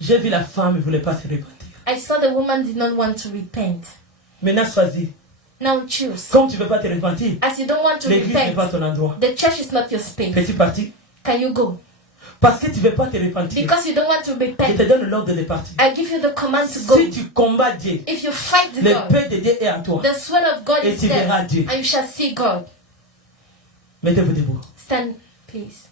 J'ai vu la femme ne voulait pas se repentir. I saw the woman did not want to repent. Maintenant, choisis. Now choose. Comme tu ne veux pas te repentir, As you don't want to l'église n'est pas repent, ton endroit. the church is not your space. Fais-tu partie? Can you go? Parce que tu ne veux pas te repentir. Because you don't want to Je te repent, donne l'ordre de partir. I give you the command to go. Si tu combats Dieu, If you fight God, l'épée de Dieu est à toi. the sword of God Et is tu verras there, Dieu. and you shall see God. Mettez-vous debout. Stand, please.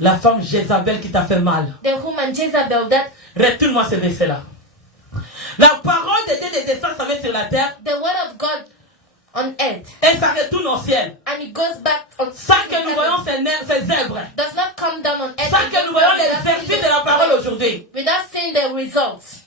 La femme Jézabel qui t'a fait mal. The woman Jezebel that Retourne-moi ce verset-là. La parole de Dieu descend sur la terre the word of God on earth, et ça retourne au ciel. and it goes back on Sans que nous voyons ses œuvres. does not come down on earth Sans que nous voyons l'exercice de la parole aujourd'hui. without seeing the results.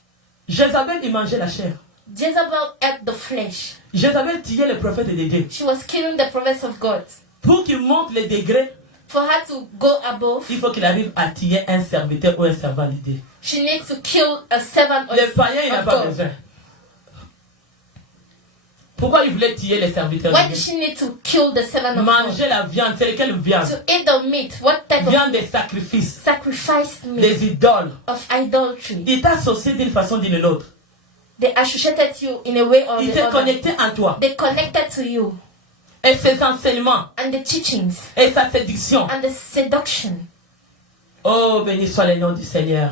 Jézabel, il mangeait la chair. Jezebel ate the flesh. Jézabel tuait les prophètes de Dieu. She was killing the prophets of God. Pour qu'il monte les degrés, For her to go above, il faut qu'il arrive à tuer un serviteur ou un servant de Dieu. she needs to kill a servant Le païen, il n'a of pas God. besoin. Pourquoi il voulait tuer les serviteurs Why de did Dieu? she need to kill the servant of Manger God? la viande, c'est quelle viande? To eat the meat. What type of Viande des sacrifices, sacrificed meat des idoles. of idolatry? Il t'a associé d'une façon ou d'une autre. They associated you in a way or Il the t'est other. connecté en toi. They connected to you, Et ses enseignements, and the teachings et sa séduction. and the seduction. Oh, béni soit le nom du Seigneur.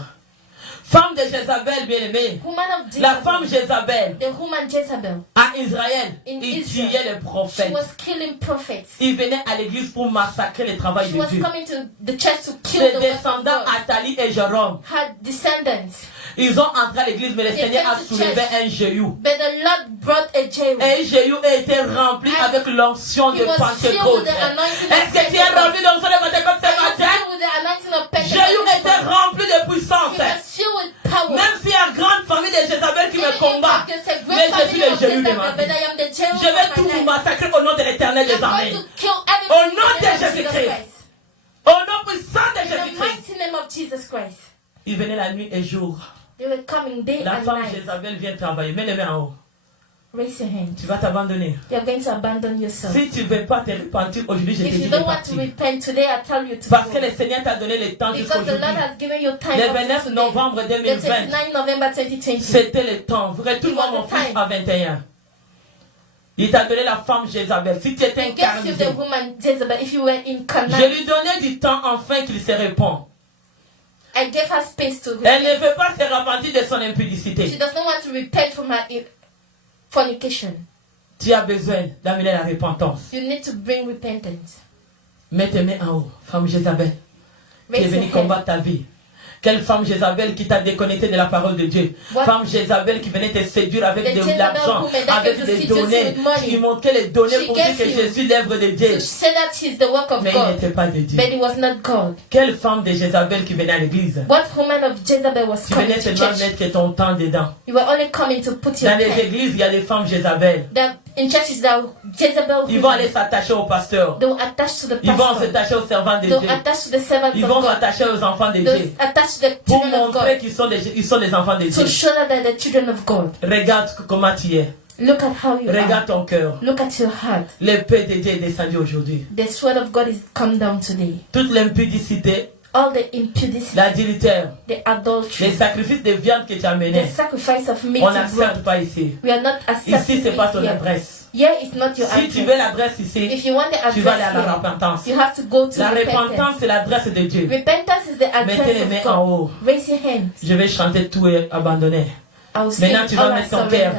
Femme de Jézabel, bien-aimée. Woman of La femme Jezebel, Jézabel, the woman Jezebel, à Israël, In il Israel, tuait les she prophètes. was killing prophets. Il venait à l'église pour massacrer le travail She de was Dieu. coming to the church to kill Ses the word of descendants, God. Athalie et Jérôme, Her descendants. ils ont entré à l'église, mais le They Seigneur came a to soulevé church. un Jéhu. But the Lord brought a Jehu. Et Jéhu a été rempli And avec l'onction de he was filled Pentecôte. with the anointing of Est-ce que tu es rempli de l'onction de Pentecôte ce Are you matin? filled with the anointing of Pentecost? Jéhu était rempli de puissance. He was filled with power. Même s'il y a une grande famille de Jézabel qui me combat, mais je suis le Jéhu de ma vie. Je vais tout vous massacrer au nom de l'Éternel des armées. Au nom de Jésus-Christ. Au nom puissant de In the Jésus-Christ. mighty name of Jesus Christ. Il venait la nuit et jour. They were coming day La and femme night. Jézabel vient travailler. Mets les mains en haut. Raise your hand. Tu vas t'abandonner. You are going to abandon yourself. Si tu ne veux pas te repentir aujourd'hui, je te If dis you de don't want to partir. repent today, I tell you to Parce que go. le Seigneur t'a donné le temps jusqu'à Because the Lord aujourd'hui. has given you time Le up to 29 today. novembre The 2020, 29 November 2020. c'était le temps. Retourne-moi It was mon the fils time. à 21. Il t'a donné la femme Jézabel. Si tu étais He gave you incarnisé, the woman Jezebel if you were je incarnate. lui donnais du temps enfin qu'il se répond. I gave her space to Elle ne repent. veut pas se repentir de son She impudicité. does not want to repent from her fornication. Tu as besoin d'amener la repentance. You need to bring repentance. Mets tes mains en haut, femme Jézabel, qui est Raise venue your hand. combattre ta vie. Quelle femme Jézabel qui t'a déconnecté de la parole de Dieu. What? Femme Jézabel qui venait te séduire avec The de Jezebel l'argent, woman that avec came to des seduce you données. with money. Qui montrait les données She pour dire gave que you je suis l'œuvre de Dieu. to say that he's the work of Mais il God, n'était pas de Dieu. but it was not God. Quelle femme de Jézabel qui venait à l'église. What woman of Jezebel was Tu coming venais to seulement church? mettre ton temps dedans. You were only coming to put your Dans les time. églises, il y a des femmes Jézabel. In churches, there are Jezebel Ils vont women. aller s'attacher au pasteur. They will attach to the Ils vont pastor. s'attacher aux servants de They will Dieu. attach to the servants Ils of vont God. s'attacher aux enfants de They will Dieu. attach to the Pour children of montrer God. qu'ils sont des enfants de To Dieu. show that they're the children of God. Regarde comment tu es. Look at how you Regarde are. ton cœur. Look at your heart. L'épée de Dieu est descendue aujourd'hui. The sword of God is come down today. Toute l'impudicité, All the impudicity, l'adultère, the les adultery, sacrifices de viande que tu as the menés, sacrifice of meat on and n'accepte blood. pas ici. We are not Ici, accepting c'est pas it ton here. adresse. Here is not your Si tu veux address. l'adresse ici, If you want the tu vas aller à address la here, repentance. you have to go to La repentance. repentance, c'est l'adresse de Dieu. Repentance is the Mettez les address mains of en God. haut. Raise your hands. Je vais chanter tout et abandonner. I will sing Maintenant, tu vas all I mettre ton surrender. cœur.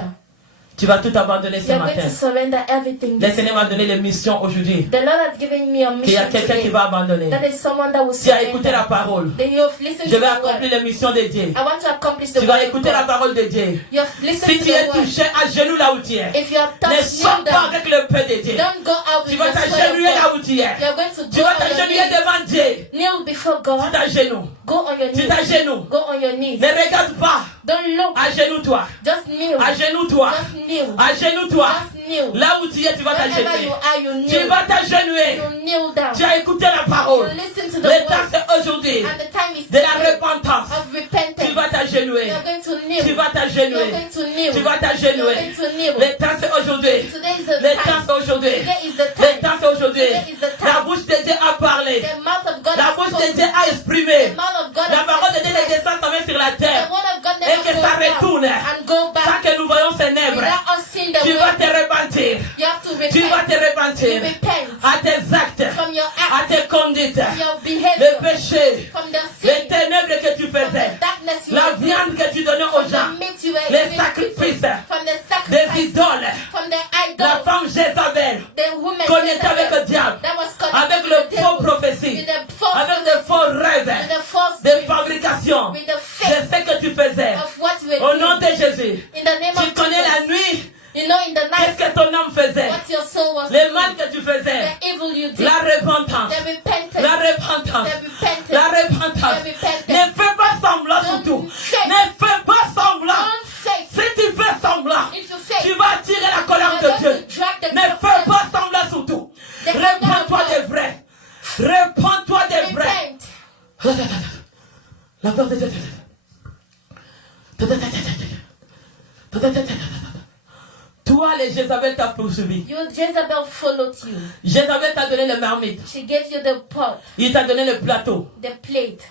Tu vas tout abandonner ce You are going matin. to surrender everything. Le this Seigneur m'a donné les missions aujourd'hui. The Lord has given me a Qu'il y a mission quelqu'un qui today. va abandonner. That is someone that will Tu as écouté la surrender. parole. Then you have listened Je to vais the word. accomplir les missions de Dieu. I want to accomplish the Tu word vas of écouter la God. parole de Dieu. You have listened Si to tu es the word. touché à genoux là où tu es, If you are ne touched, sors kneel pas down. avec le paix de Dieu. Don't go out Tu with vas the sword t'agenouiller of là God. où tu es. You are going to Tu go vas on your t'agenouiller knees. devant Dieu. Kneel before Tu God. t'agenouilles. Go on your Tu knees. t'agenouilles. Go on your knees. Ne regarde pas. Don't look. Agenouille-toi. Just kneel. Agenouille-toi. Just kneel. Agenouille-toi. Just kneel. Là où tu es, tu vas Wherever t'agenouiller. you are, you Tu kneel. vas t'agenouiller. You kneel down. Tu as écouté la parole. You listen to the Le temps word. c'est aujourd'hui. And the time is De la today repentance. of repentance. Tu vas t'agenouiller. You are going to kneel. Tu vas You are t'agenouiller. going to kneel. Tu vas You are t'agenouiller. going to kneel. Le temps c'est aujourd'hui. Today is the Le temps time. c'est aujourd'hui. Today is the Le time. temps c'est aujourd'hui. Today is the time. La bouche de Dieu a parlé. The mouth of God La has La bouche de Dieu a exprimé. La parole de Dieu ne descend jamais sur la terre. Et que ça retourne. Sans que nous voyons ses nègres. Tu vas te repentir. Tu vas te repentir. À tes actes. À tes conduites. Le péché. Les ténèbres que tu faisais. La viande que tu donnais aux gens. Les sacrifices. Des idoles. La femme Jézabel. Connectée avec le diable. Avec le faux prophétie. Avec de faux rêves. Des fabrications. De ce que tu faisais. Au nom de Jésus. Tu connais la nuit. Qu'est-ce que ton âme faisait? Le mal que tu faisais. La repentance. La repentance. La repentance. Ne fais pas semblant surtout. Ne fais pas semblant. Si tu fais semblant, tu vas attirer la colère de Dieu. Ne fais pas semblant surtout. Répands-toi des vrais. Répands-toi des vrais. La peur de Dieu. Toi, les Jézabel t'a poursuivi. Jezebel followed you. Jézabel t'a donné le marmite. She gave you the pot. Il t'a donné le plateau. The plate.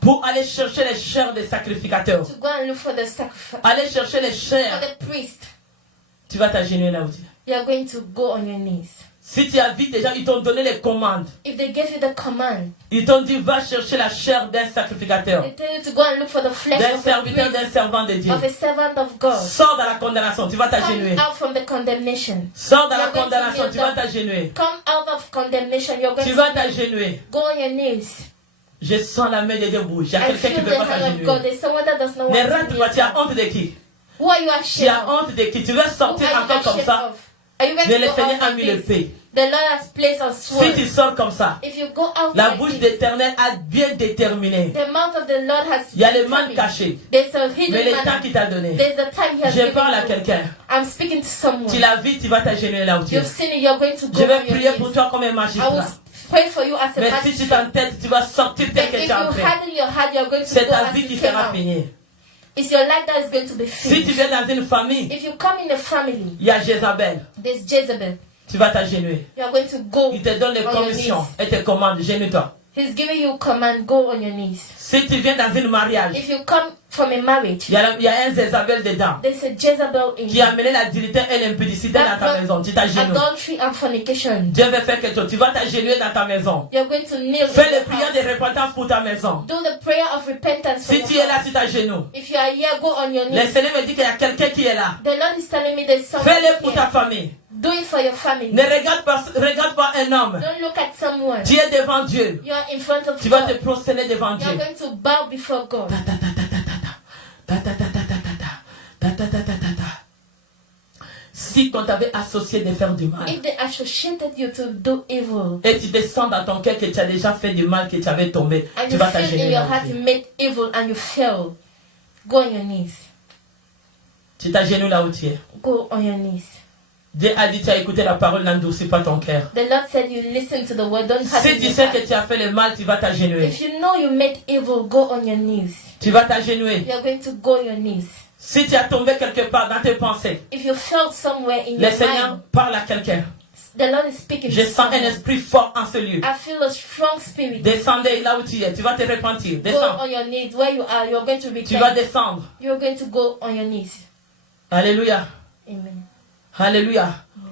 Pour aller chercher les chairs des sacrificateurs. To go and look for the sacrifice. Aller chercher les chairs. For the priest. Tu vas t'agenouiller là où tu es. You are going to go on your knees. Si tu as vu déjà, ils t'ont donné les commandes. If they gave you the command. Ils t'ont dit, va chercher la chair d'un sacrificateur. They tell you to go and look for the flesh d'un of serviteur, d'un servant de Dieu. Of a servant of God. Sors dans la condamnation, tu vas t'agenouiller. Come out from the condemnation. Sors dans la condamnation, tu vas t'agenouiller. Come out of condemnation, you're going tu vas t'agenouiller. Go on your knees. Je sens la main de Dieu bouger. Il y a quelqu'un qui ne peut pas s'agenouiller. Ne rate pas, tu as honte de qui? Who are you ashamed? Tu as honte de qui? Tu veux sortir encore comme ça? Mais le Seigneur a mis le paix. The Lord has placed a sword. Si tu sors comme ça, if you go out la like bouche this, d'Éternel a bien déterminé. The mouth of the Lord has il y a le man caché. There's a hidden mais le temps qu'il t'a donné. There's a time he has je parle à quelqu'un. I'm speaking to someone. Tu l'as vu, tu vas t'agenouiller là où tu es. You've seen it, you're going to go je vais on prier your pour knees. toi comme un magistrat. Pray for you as a mais magistrate. si tu t'entêtes, tu vas sortir tel que tu es entré. C'est ta vie qui sera finie. It's your life that is going to be finished. Si tu viens dans une famille, if you come in a family, il y a Jézabel. There's Jezebel. Tu vas t'agenouiller. You are going to go. Il te donne les commissions et te commande, genouille-toi. He's giving you command, go on your knees. Si tu viens dans un mariage, if you come from a marriage, il y a un Jézabel dedans. There's a Jezebel in qui a amené la dignité et l'impudicité dans ta maison. Tu t'agenouilles. Adultery and fornication. Dieu veut faire quelque chose. Tu vas t'agenouiller dans ta maison. You're going to kneel. Fais les prières de repentance pour ta maison. Do the prayer of repentance. Si tu es là, tu t'agenouilles. If you are here, go on your knees. Le Seigneur me dit qu'il y a quelqu'un qui est là. The Lord is telling me there's someone. Fais-le pour ta famille. Do it for your family. Ne regarde pas un homme. Don't look at someone. Tu es devant Dieu. You are in front of tu vas te prosterner devant Dieu. You're going to bow before God. Si on t'avait associé de faire du mal, if they associated you to do evil, et tu descends dans ton cœur que tu as déjà fait du mal, que tu avais tombé, and tu vas t'agenouiller. in your heart you made evil and you fell, go on your knees. Tu t'agenouilles là où tu es. Go on your knees. Dieu a dit, tu as écouté la parole, n'endurcis pas ton cœur. The Lord said you listen to the word, don't have si tu sais que tu as fait le mal, tu vas t'agenouiller. If you know you made evil, go on your knees. Tu vas t'agenouiller. You are going to go on your knees. Si tu as tombé quelque part dans tes pensées, if you fell somewhere in le your Seigneur mind, parle à quelqu'un. The Lord is speaking. Je sens un esprit fort en ce lieu. I feel a strong spirit. Descendez là où tu es, tu vas te repentir. Go on your knees where you are. You're going to repent. Tu vas descendre. You're going to go on your knees. Alléluia. Amen. Alléluia.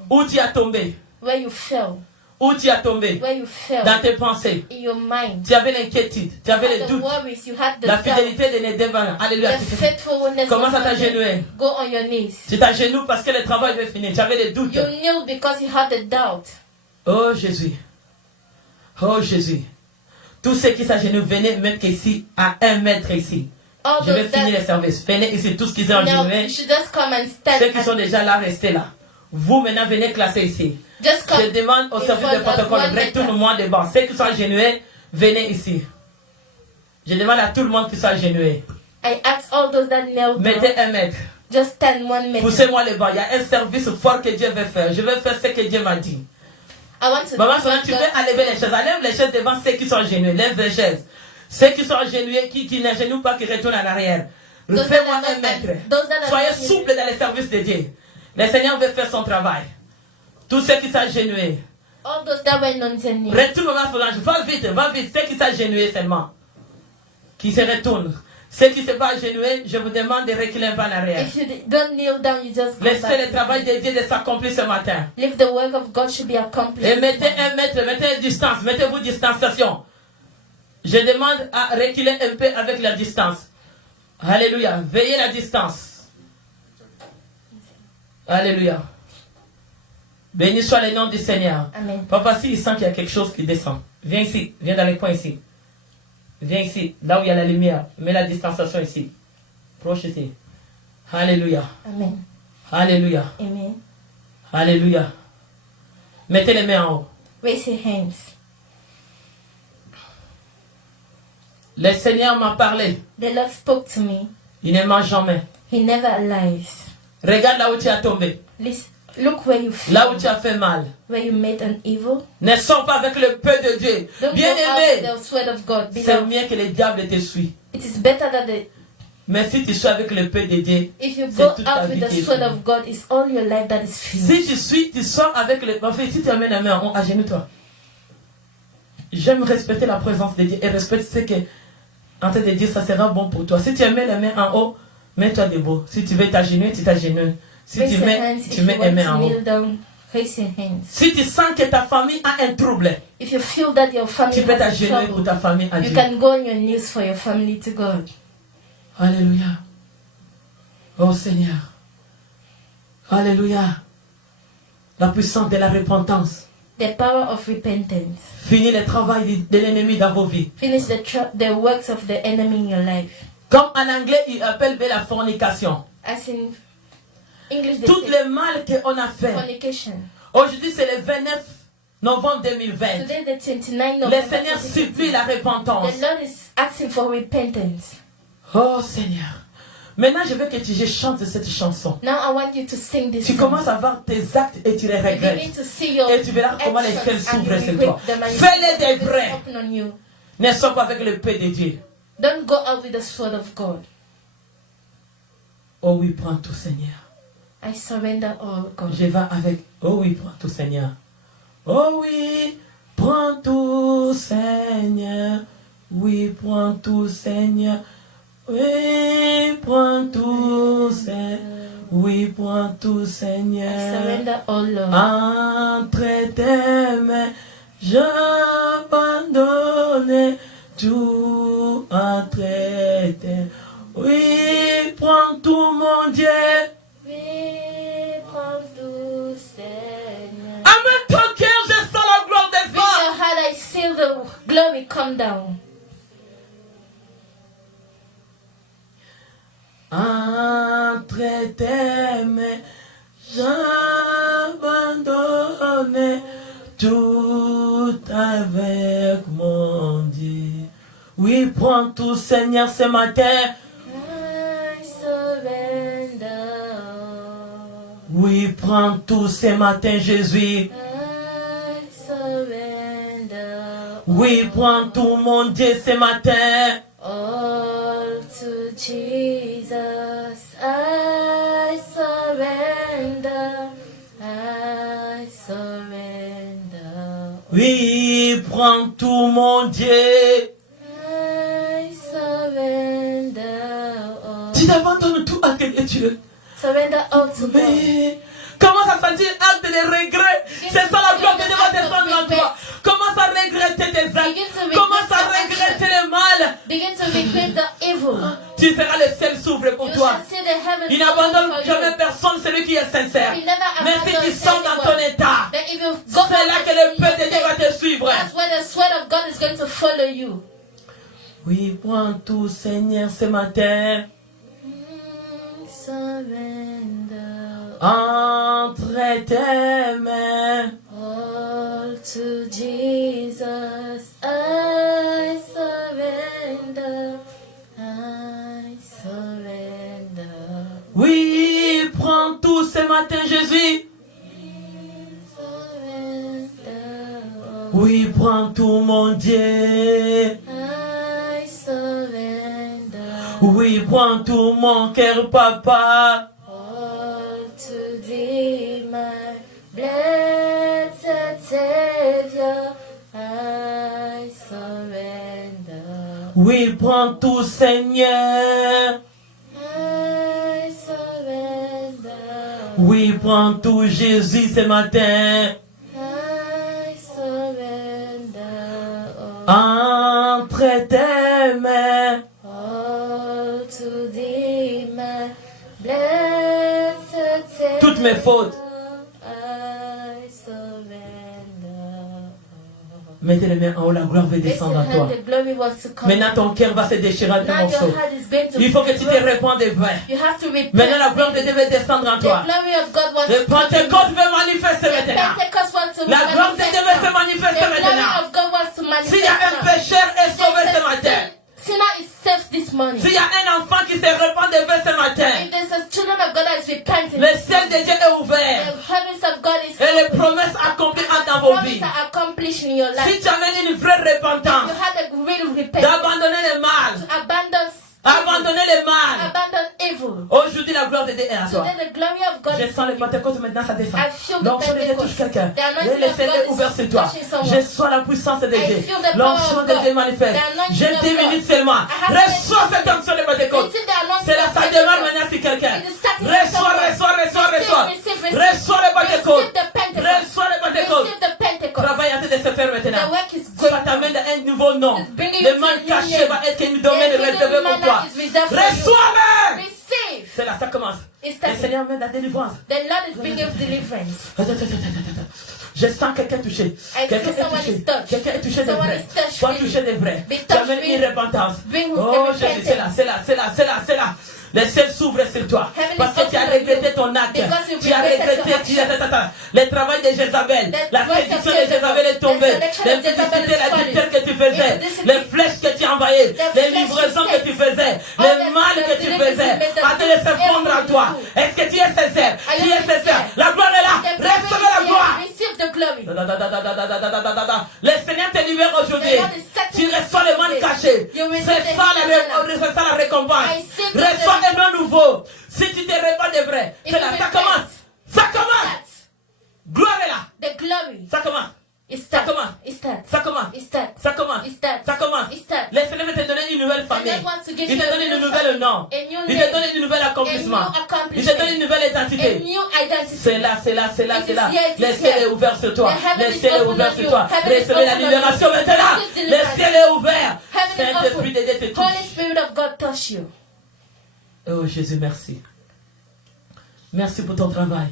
Où tu as tombé? Where you fell. Où tu as tombé? Where you fell. Dans tes pensées. In your mind. Tu avais l'inquiétude, tu avais le doute. La fidélité de Nédévan. Alléluia. Commence à t'agenouiller. Go on your knees. Tu t'agenouilles parce que le travail est fini. Tu avais des doutes. You kneel because you had the doubt. Oh Jésus. Oh Jésus. Tous ceux qui s'agenouillent, venez mettre ici à 1 mètre ici. Je vais finir le service. Venez ici, tous qui sont agenouillés. Ceux qui sont déjà là, restez là. Vous maintenant venez classer ici. Je demande au service de protocole, retourne-moi devant. Ceux qui sont agenouillés, venez ici. Je demande à tout le monde qui soit agenouillé. Mettez 1 mètre. Just stand 1 meter. Poussez-moi le bas. Il y a un service fort que Dieu veut faire. Je vais faire ce que Dieu m'a dit. Maman, tu peux enlever les chaises. Enlève les chaises devant ceux qui sont agenouillés. Lève les chaises. Ceux qui sont agenouillés, qui n'agenouillent pas, qui retournent en arrière. Fais-moi 1 mètre. Soyez souple dans les services de Dieu. Le Seigneur veut faire son travail. Tous ceux qui sont agenouillés, All those that were on their knees. Retourne au Solange. Va vite. Ceux qui s'agenouillent seulement. Qui se retournent. Ceux qui ne sont pas agenouillés, je vous demande de reculer un peu en arrière. If you don't kneel down, you just go Laissez back. le travail de Dieu de s'accomplir ce matin. Leave the work of God should be accomplished. Et mettez un mètre, mettez une distance, mettez-vous distanciation. Je demande à reculer un peu avec la distance. Alléluia. Veillez la distance. Alléluia. Béni soit le nom du Seigneur. Amen. Papa, s'il sent qu'il y a quelque chose qui descend, viens ici, viens dans les coins ici. Viens ici, là où il y a la lumière. Mets la distanciation ici. Proche ici. Alléluia. Amen. Alléluia. Amen. Alléluia. Mettez les mains en haut. Raise your hands. Le Seigneur m'a parlé. The Lord spoke to me. Il ne ment jamais. He never lies. Regarde là où tu as tombé. Listen, look where you fell, Là où tu as fait mal. where you made an evil. Ne sors pas avec le peu de Dieu. Don't Bien go out aimé. with the sword of God. C'est Beloved, mieux que le diable te suit. it is better that Mais si tu suis avec le peu de Dieu, if you c'est go toute ta out vie with qui est the sword finie. of God, it's all your life that is finished. Si tu sors avec le... En fait, si tu amènes la main en haut, agenouille-toi. J'aime respecter la présence de Dieu et respecte ce que en train de dire, ça sera bon pour toi. Si tu mets la main en haut, mets-toi debout. Si tu veux t'agenouiller, tu t'agenouilles. Si Raise tu your mets, hands tu if mets you les want mains to en haut. kneel down. Raise your hands. Si tu sens que ta famille a un trouble, If you feel that your family tu peux has t'agenouiller pour trouble, ta famille à you Dieu. can go on your knees for your family to God. Alléluia. Oh Seigneur. Alléluia. La puissance de la repentance. The power of repentance. Finis le travail de l'ennemi dans vos vies. Finish the works of the enemy in your life. Comme en anglais, il appelle la fornication. As in English, they Tout say le mal qu'on a fait. fornication. Aujourd'hui, c'est le 29 novembre 2020. Today, the 29th Le November Seigneur 2020. supplie la repentance. The Lord is asking for repentance. Oh Seigneur. Maintenant, je veux que je chante cette chanson. Now I want you to sing this Tu song. commences à voir tes actes et tu les You begin regrettes. to see your Et tu verras comment les actions ciels and you s'ouvrent sur regret toi. them and you Fais-les des see vrais. open on you. Ne sois pas avec le paix de Dieu. Don't go out with the sword of God. Oh oui, prends tout Seigneur. I surrender all, God. Je vais avec. Oh oui, prends tout Seigneur. Oh oui, prends tout Seigneur. Oui, prends tout Seigneur. Oui, prends tout Seigneur. Oui, prends tout I Seigneur. surrender all, Lord. Entre tes mains, j'abandonne tout entre tes. Oui, prends tout mon Dieu. We prends tout, Seigneur. Amène ton cœur, je sens la gloire des With your femmes. heart, I feel the glory come down. Entre tes mains, j'abandonne tout avec mon Dieu. Oui, prends tout, Seigneur, ce matin. I surrender. Oui, prends tout ce matin, Jésus. I surrender. Oui, prends tout, mon Dieu, ce matin. All to Jesus, I surrender. I surrender. Oui, prends tout, mon Dieu. I surrender. All. Tu t'abandonnes tout à Dieu. Surrender all to God. Mais commence à sentir acte de regret. C'est ça la gloire que Dieu va descendre en toi. Commence à regretter tes actes. Commence à regretter le mal. Begin to regret the evil. Tu seras le seul s'ouvre pour You toi. shall see the heavens Il n'abandonne open for jamais you. personne, celui qui est sincère. He never Mais si tu abandons sors dans ton anyone. état, Then if you go c'est là back que le in peu your de Dieu va state, te suivre. that's when the sword of God is going to follow you. Oui, prends tout, Seigneur, ce matin. Surrender Entre tes mains. all to Jesus. I surrender. I surrender. Oui, prends tout ce matin, Jésus. Surrender. Oui, prends tout, mon Dieu. I surrender. Oui, prends tout mon cœur, papa. All to thee, my blessed Savior, I surrender. Oui, prends tout, Seigneur. I surrender. Oui, prends tout, Jésus, ce matin. I surrender. Entre tes mains. All to thee, my blessed Savior. Toutes mes fautes. I surrender. Mettez les mains en haut, la gloire va descendre en toi. The glory was to come. Maintenant, ton cœur va se déchirer en Now morceaux. your heart is going to Il faut que tu te répondes des vrais. You have to repent. Maintenant, la gloire de Dieu va descendre en The toi. glory of God was Le to come. Pentecôte veut manifester The maintenant. Pentecost was to La gloire de Dieu veut se manifest. manifester The glory maintenant. of God was to manifest. S'il y a un now. pécheur est sauvé ce matin. Sinner is saved this morning. S'il y a un enfant qui se repent des vœux ce matin. If there's a children of God that is repenting, Le ciel de Dieu est ouvert. the heavens of God is Et les open. promesses accomplies dans vos Promises vies. are accomplished in your life. Si tu amènes une vraie You repentance, had a real repentance. d'abandonner le mal, abandonner le mal. abandon evil. Aujourd'hui, la gloire de Dieu est à toi. Today the glory of God Je is sens in le you. Pentecôte maintenant, ça descend. I feel the L'onction de Dieu Pentecost. touche quelqu'un. The anointing Le of ciel God est is ouvert sur toi. touching someone. Je sens la puissance de Dieu. feel the power L'onction of de God. Dieu manifeste. The anointing J'ai of 10 God. minutes seulement. I have Reçois cette onction de Pentecôte. Receive the anointing C'est là, of ça Pentecost. demande maintenant sur quelqu'un. It is starting Reçois, with reçois, reçois, reçois. Receive, receive. Reçois le Pentecôte. Receive the Pentecost. Reçois le Pentecôte. Receive the Pentecost. Travail en train de se faire maintenant. The work is Ça going t'amène à un nouveau nom. It's bringing Le you mal to a new caché name. va être une domaine The hidden réservé pour manna toi. is reserved for you. Reçois-le. Receive. C'est là, ça commence. It's Le starting. Seigneur mène la délivrance. The Lord is bringing deliverance. Attends. Je sens quelqu'un touché. I Quelqu'un feel someone est touché. is touched. Quelqu'un est touché de Someone vrai. is touched Sois really. touché de vrai. Be Tu touched amènes une really. repentance. Bring Oh a Jésus, repentance. c'est là. Le ciel s'ouvre sur toi. Heaven Parce is que tu as open on regretté you. ton acte. Because you Tu as regretted regretté your le travail de Jézabel. The La voice séduction of de Jézabel est tombée. The selection of Jezebel is L'adultère que tu falling. faisais. It's Les flèches que tu envoyais. The Les flesh livraisons you que tu faisais. All Le the- mal the que tu deliverance faisais. you made, the Attends de se fondre en toi. everything you do. Est-ce que tu es sincère? Are Tu you es sincère. sincere? La gloire est là. The glory Recevez is la here. gloire. Receive the glory. Le Seigneur te libère aujourd'hui. The Lord is setting Tu you reçois le monde free. caché. You receive C'est the ça hidden la récompense. I see the Reçois un nom nouveau. Si tu te répands de vrai, If c'est là, you ça repent. commence. Ça commence. Starts. Gloire est là. The glory. Ça commence. It starts. commence. It starts. Ça commence. It starts. Ça commence. It starts. Ça commence. It starts. Le Seigneur veut te donner une nouvelle famille. The Lord wants to give Il you te a donne une new nouvelle family, nom. a new Il te name, donne une nouvelle accomplissement. a new accomplishment, Il te donne une nouvelle a identité. new identity. C'est là. It is here, it Le is ciel here. est ouvert sur toi. The heaven Le is ciel est open ouvert on sur you. toi. Heaven is Recevez la open on you. libération maintenant. Receive Le deliverance. ciel est ouvert. Heaven is Saint-Esprit de Dieu te open. Holy touche. Spirit of God touch you. Oh Jésus, merci. Merci pour ton travail.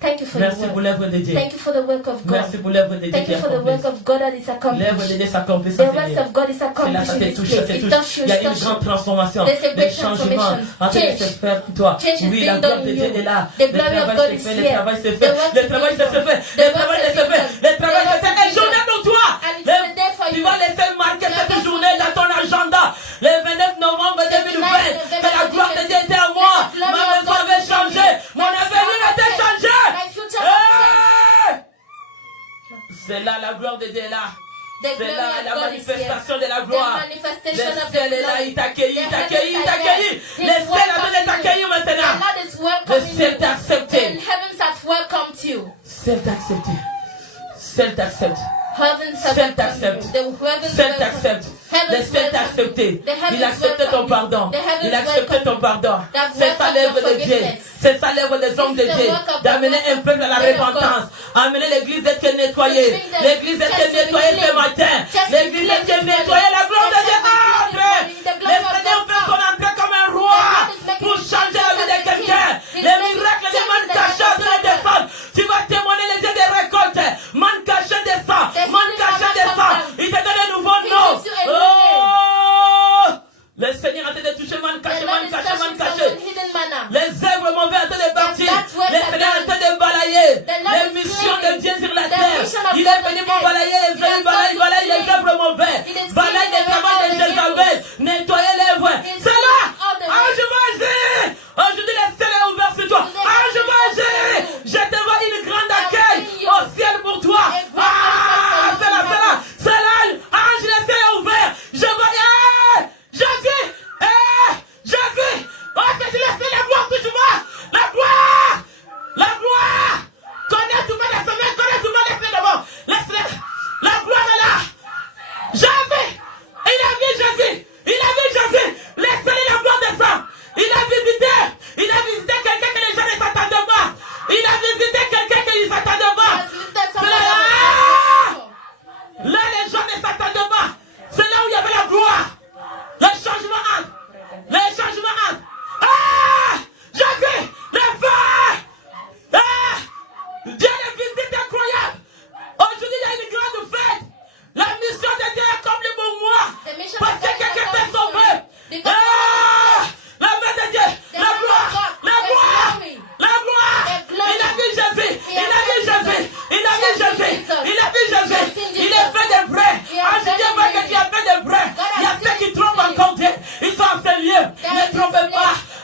Thank you for Merci your pour work. l'œuvre de Dieu. Thank you for the work of God. Merci pour l'œuvre de Dieu Thank qui you est for the work accomplie. of God that is L'œuvre de accomplished. Dieu s'accomplit. The works of God is C'est là, accomplished ça in te this touche, place. ça te It touche. touches you, Il y a it une touches grande you. transformation. There's a Des great changements transformation. en train de se Change. faire pour toi. Change is Oui, being la gloire done de in Dieu you. est là. The Le glory of travail God se is fait, le here. travail se The fait. works Le is travail being se done. fait. The Le works travail is se being fait. done. Le travail The se works fait. is Et being journée done. pour toi. And it's a day for Tu you. vas laisser marquer cette journée dans ton agenda. Le 29 novembre 2020. Que la gloire de Dieu était à moi. Ma maison avait changé. Mon avenir était changé. My future was changed. C'est là la gloire de Dieu est là. The C'est glory là of la God is here. manifestation de la The gloire. manifestation Le of the ciel est là, glory. il t'accueille, il The t'accueille, il heavens are t'accueille. here. Le He's ciel a donné welcoming t'accueillir you. maintenant. The Lord is Le welcoming ciel you. t'a accepté. And heavens have welcomed you. Ciel t'a accepté. Ciel t'accepte. Heavens have Ciel welcomed t'accepte. you. The heavens Ciel welcome t'accepte. you. Le Heavens ciel t'a welcome accepté. you. The heavens Il a accepté ton welcome you. pardon. The heavens Il a accepté welcome ton you. pardon. That C'est ça welcome l'œuvre your de Dieu. forgiveness. C'est ça l'œuvre des hommes de It's the Dieu. work of D'amener the un peuple à la Word of repentance. Amener l'église d'être nettoyée. To bring the L'église d'être church to be nettoyée ce clean. matin. Church to L'église be d'être clean this nettoyée. La morning. gloire de The Dieu church to be clean this entre. morning. The Le glory of Seigneur God fait son come. entrée comme un roi The Lord is making pour his changer la vie de entrance as a quelqu'un. king. Les He's miracles de making man changes caché that de les descendre. Tu vas témoigner les yeux des récoltes. Man caché descend. Man caché descend. Il te donne un nouveau nom. gives you a new Oh! Le Seigneur a été de toucher man The caché, Lord man is caché, man touching caché. someone hidden manna. Les œuvres mauvaises en train de partir. That's what Le I've Seigneur est en done. train de balayer The Lord les is missions de cleaning. Dieu sur la The terre. mission of Il God est venu on pour earth. balayer les He has œuvres, balayer come to les clean. œuvres mauvaises. It is Balayer cleaning les the travaux de record of the Jézabel. Nettoyer l'œuvre. He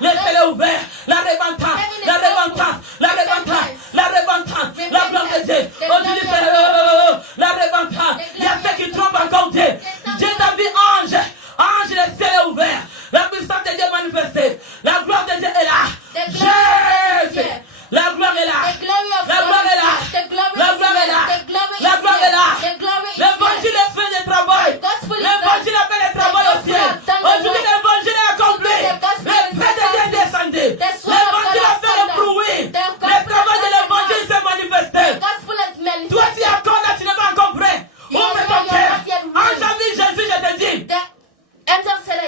Le ciel est ouvert. La repentance. La repentance. La repentance. La repentance. La gloire de Dieu. Aujourd'hui, c'est la repentance. Il y a ceux qui trompent encore Dieu. Dieu t'a vu ange. Ange, le ciel est ouvert. La puissance de Dieu est manifestée. La gloire de Dieu est là. Jésus. La gloire est là. La gloire est là. La gloire est là. La gloire est là. L'évangile est fait de travail. L'évangile a fait le travail au ciel. Aujourd'hui, l'évangile est accompli. Le Père de Dieu est descendu. L'évangile a fait le bruit. Le travail de l'évangile s'est manifesté. Toi, si encore là, tu n'es pas encore prêt. Ouvre ton cœur. Ange a vu Jésus, je te dis.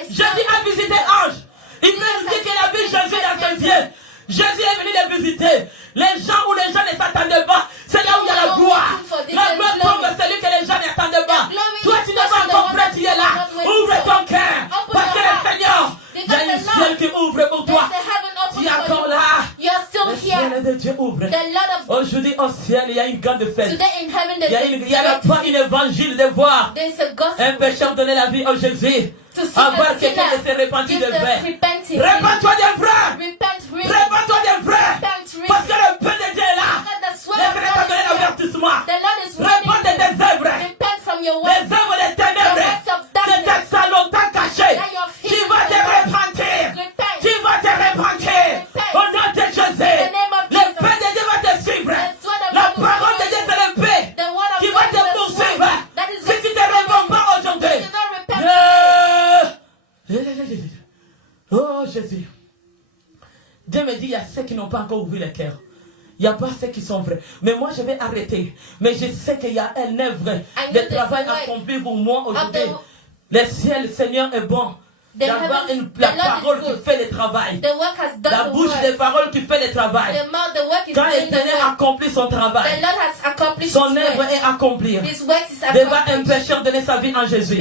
Jésus a visité Ange. Il nous dit qu'il a vu Jésus dans ses yeux. Jésus est venu les visiter. Les gens où les gens ne s'attendaient pas, c'est là où il y a la gloire. La gloire tombe celui que les gens n'attendaient pas. Toi, tu n'es pas encore prêt, tu es là. Ouvre ton cœur. Parce que le Seigneur, il y a une ciel qui ouvre pour toi. Tu es encore là. Le ciel de Dieu ouvre. Aujourd'hui, au ciel, il y a une grande fête. Il n'y a pas une évangile de voir un pécheur donner la vie au Jésus. Avoir quelqu'un de se repentir de vrai. Repends-toi des vrais. Repends-toi des vrais. Parce que le Père de Dieu est là. Laisse-le te donner l'avertissement. Repends de tes œuvres. Les œuvres des ténèbres. De tes salons cachés. Tu vas te repentir. Tu vas te repentir. Au nom de Jésus. Le Père de Dieu va te suivre. La parole de Dieu c'est le paix qui va te poursuivre. Si tu ne te réponds pas aujourd'hui. Oh Jésus. Dieu me dit, il y a ceux qui n'ont pas encore ouvert le cœur. Il n'y a pas ceux qui sont vrais. Mais moi, je vais arrêter. Mais je sais qu'il y a un œuvre de travail accompli pour moi aujourd'hui. Le ciel, Seigneur, est bon. D'avoir la parole qui fait le travail. La bouche des paroles qui fait le travail. Quand l'Éternel accomplit son travail, son œuvre est accomplie. Devant un pécheur donner sa vie en Jésus.